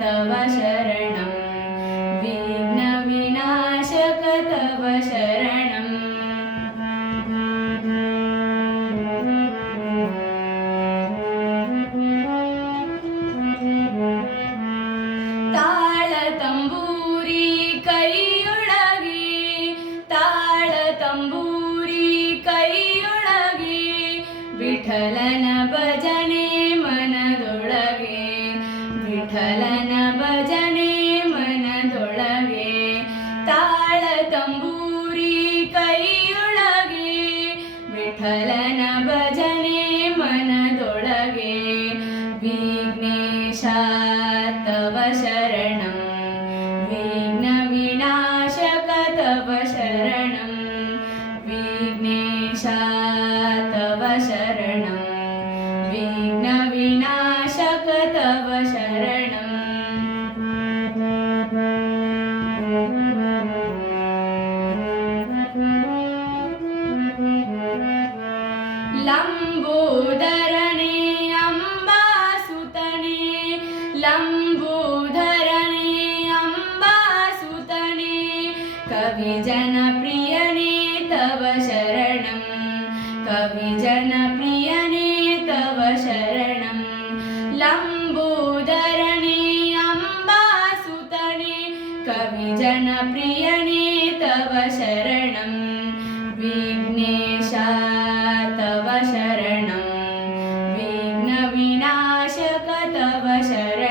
तव शरणं। विघ्नविनाशक तव ಕೈಯೊಳಗೆ ತಾಳ ತಂಬೂರಿ ಕೈಯೊಳಗೆ ವಿಠಲನ ಭಜನೆ ಮನದೊಳಗೆ ವಿಠಲನ ಭಜನೆ ಮನದೊಳಗೆ ತಾಳ ತಂಬೂರಿ ಕೈಯೊಳಗೆ ವಿಠಲನ ಭಜನೆ ಮನದೊಳಗೆ ವಿಘ್ನೇಶ ತವ ಶರಣಂ तव शरणं विघ्नेशा तव शरणं विघ्नविनाशक तव शरणम् लम्बोदर कविजनप्रियने तव शरणं। कविजनप्रियने तव शरणं। लम्बोदरणे अम्बासुतने कविजनप्रियने तव शरणं। विघ्नेश तव शरणं। विघ्नविनाशक तव शरणम्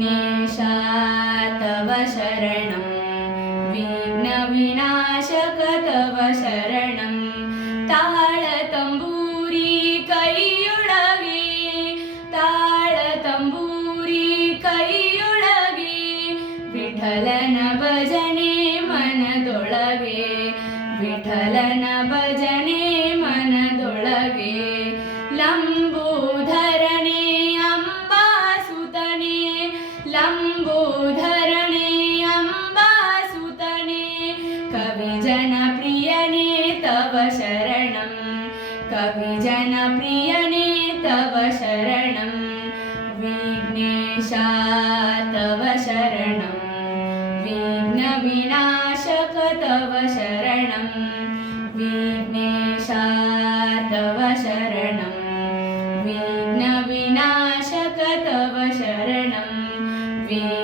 ेषा तव शरणं। विघ्नविनाशक तव शरणं ताळतम्बूरी तम्बूरि ताळतम्बूरी ताळतम्बूरि विठलन भजने मनदोळगे विठलन भजने कविजनप्रियने तव शरणं। विघ्नेशा तव शरणं। विघ्नविनाशक तव शरणं। विघ्नेशा तव शरणं। विघ्नविनाशक तव शरणं। वि